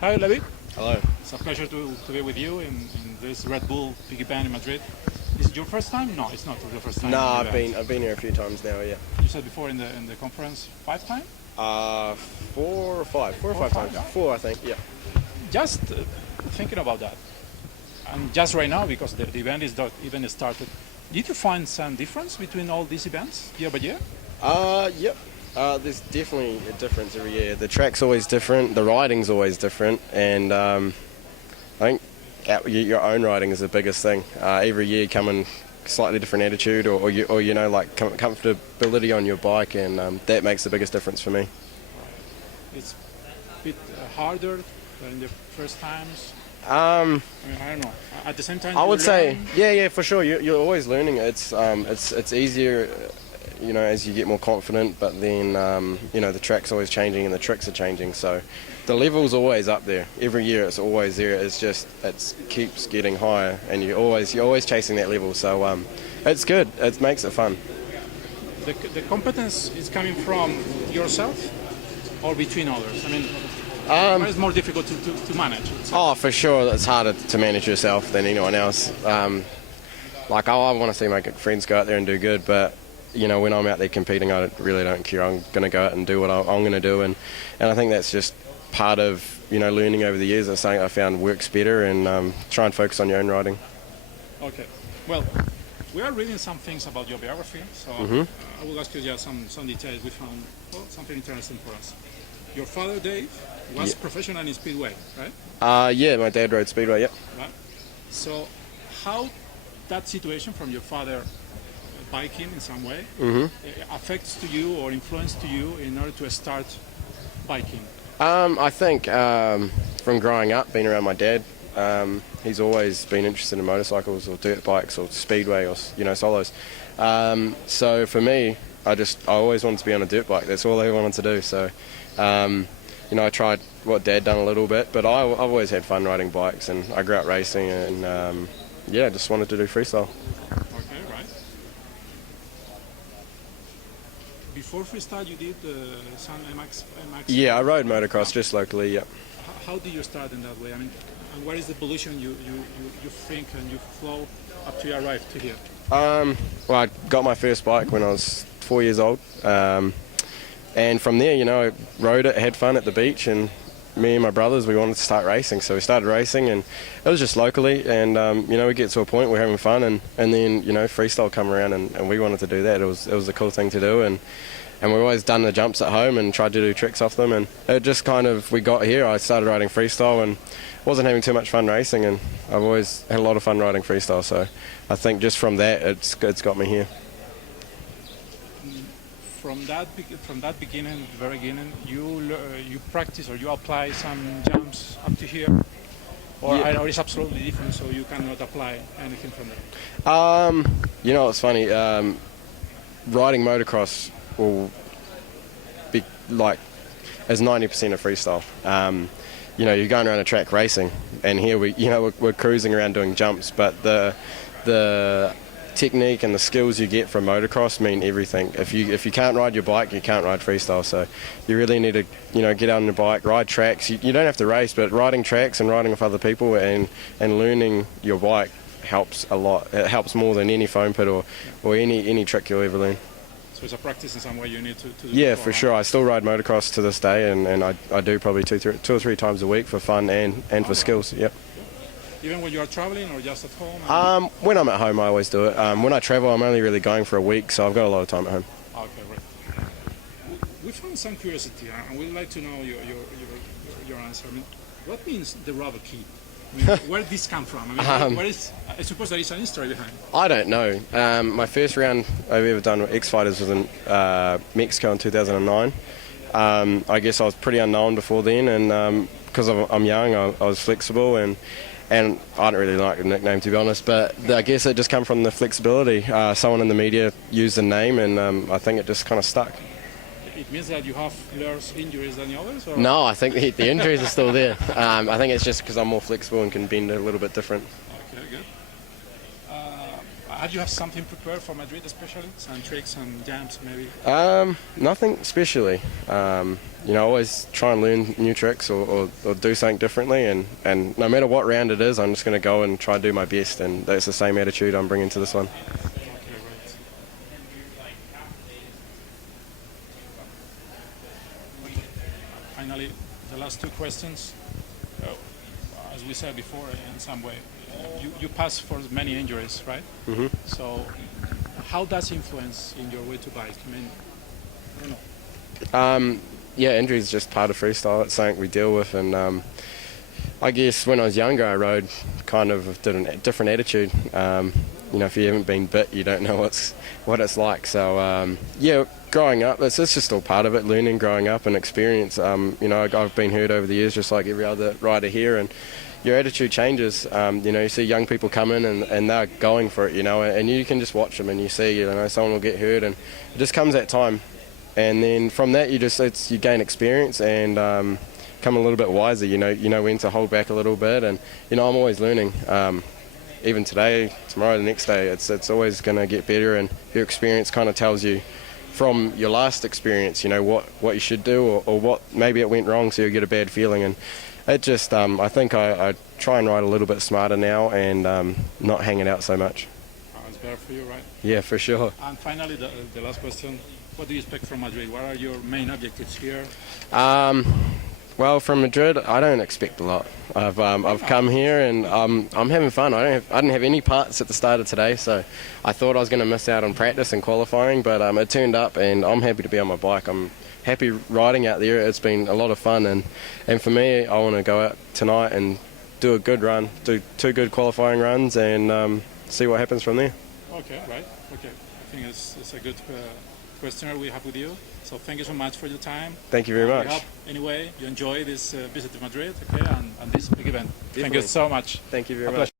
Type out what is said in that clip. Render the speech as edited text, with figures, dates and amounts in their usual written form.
Hi, Levi. Hello. It's a pleasure to be with you in this Red Bull big event in Madrid. Is it your first time? No, it's not your first time. No, in the I've been here a few times now. Yeah. You said before in the conference 5 times. 4 or 5 times. Yeah. 4, I think. Yeah. Just thinking about that, and just right now because the event is not even started. Did you find some difference between all these events year by year? Yep. There's definitely a difference every year. The track's always different. The riding's always different, and I think your own riding is the biggest thing. Every year you come in slightly different attitude, or comfortability on your bike, and that makes the biggest difference for me. It's a bit harder than the first times. Um, I mean, I don't know. At the same time, I would say, learn. yeah, for sure. You're always learning. It's easier, as you get more confident. But then, the track's always changing and the tricks are changing. So, the level's always up there. Every year, it's always there. It keeps getting higher, and you're always chasing that level. So, it's good. It makes it fun. The competence is coming from yourself or between others. I mean, it's more difficult to manage. Oh, for sure, it's harder to manage yourself than anyone else. I want to see my friends go out there and do good, but when I'm out there competing, I really don't care. I'm going to go out and do what I'm going to do, and I think that's just part of learning over the years. It's something I found works better, and try and focus on your own riding. Okay, well, we are reading some things about your biography, so I will ask you just some details. We found something interesting for us. Your father, Dave, was professional in Speedway, right? Yeah, my dad rode Speedway, yep. Right. So how that situation from your father biking in some way affects to you or influence to you in order to start biking? I think from growing up, being around my dad, he's always been interested in motorcycles or dirt bikes or Speedway or solos. So for me, I always wanted to be on a dirt bike. That's all I wanted to do. So, I tried what Dad done a little bit, but I've always had fun riding bikes, and I grew up racing, and just wanted to do freestyle. Okay, right. Before freestyle, you did some MX. Yeah, I rode motocross just locally. Yeah. How did you start in that way? I mean, and what is the evolution you think and you flow up to you arrive to here? Well, I got my first bike when I was 4 years old, and from there, I rode it, had fun at the beach, and me and my brothers, we wanted to start racing, so we started racing, and it was just locally, and we get to a point we're having fun, and then freestyle come around, and we wanted to do that. It was a cool thing to do, and we've always done the jumps at home and tried to do tricks off them, and it just we got here, I started riding freestyle and wasn't having too much fun racing, and I've always had a lot of fun riding freestyle, so I think just from that it's got me here. From that beginning, very beginning, you practice or you apply some jumps up to here, or it's absolutely different, so you cannot apply anything from there. It's funny, riding motocross will be as 90% of freestyle. You're going around a track racing, and here we're cruising around doing jumps, but the technique and the skills you get from motocross mean everything. If you can't ride your bike, you can't ride freestyle. So you really need to get on your bike, ride tracks. You don't have to race, but riding tracks and riding with other people and learning your bike helps a lot. It helps more than any foam pit or any trick you'll ever learn. So it's a practice in some way you need to do. Yeah, for sure. I still ride motocross to this day, and I do probably two or three times a week for fun and for skills. Yep. Even when you are traveling or just at home? When I'm at home, I always do it. When I travel, I'm only really going for a week, so I've got a lot of time at home. Okay, right. We found some curiosity, and we'd like to know your answer. I mean, what means the rubber key? I mean, where did this come from? I mean, I suppose there is an history behind. I don't know. My first round I've ever done with X.Fighters was in Mexico in 2009. I guess I was pretty unknown before then, and because I'm young, I was flexible, and I don't really like the nickname, to be honest, but I guess it just come from the flexibility. Someone in the media used the name, and I think it just kind of stuck. It means that you have less injuries than the others? Or? No, I think the injuries are still there. I think it's just because I'm more flexible and can bend a little bit different. Okay, good. Do you have something prepared for Madrid, especially some tricks and jumps, maybe? Nothing especially. You know, I always try and learn new tricks or do something differently, and no matter what round it is, I'm just going to go and try and do my best, and that's the same attitude I'm bringing to this one. Okay, right. Finally, the last two questions. As we said before, in some way, you pass for many injuries, right? Mm-hmm. So, how does influence in your way to bike? I mean, I don't know. Yeah, injury is just part of freestyle. It's something we deal with, and I guess when I was younger, I rode kind of did a different attitude. You know, if you haven't been bit, you don't know what it's like. So yeah, growing up, it's just all part of it. Learning, growing up, and experience. You know, I've been hurt over the years, just like every other rider here, and your attitude changes. You know, you see young people come in and they're going for it. You know, and you can just watch them, and you see, you know, someone will get hurt, and it just comes that time. And then from that, you gain experience and come a little bit wiser. You know when to hold back a little bit, and you know I'm always learning. Even today, tomorrow, the next day, it's always going to get better. And your experience kind of tells you from your last experience, you know what you should do or what maybe it went wrong, so you get a bad feeling. And it just I think I try and ride a little bit smarter now and not hanging out so much. It's better for you, right? Yeah, for sure. And finally, the last question. What do you expect from Madrid? What are your main objectives here? Well, from Madrid, I don't expect a lot. I've come here and I'm having fun. I didn't have any parts at the start of today, so I thought I was going to miss out on practice and qualifying, but it turned up, and I'm happy to be on my bike. I'm happy riding out there. It's been a lot of fun, and for me, I want to go out tonight and do a good run, do 2 good qualifying runs, and see what happens from there. Okay, right. Okay, I think it's a good questionnaire we have with you. So thank you so much for your time. Thank you very much. I hope, anyway, you enjoy this visit to Madrid, okay, and this big event. Definitely. Thank you so much. Thank you very A much. pleasure.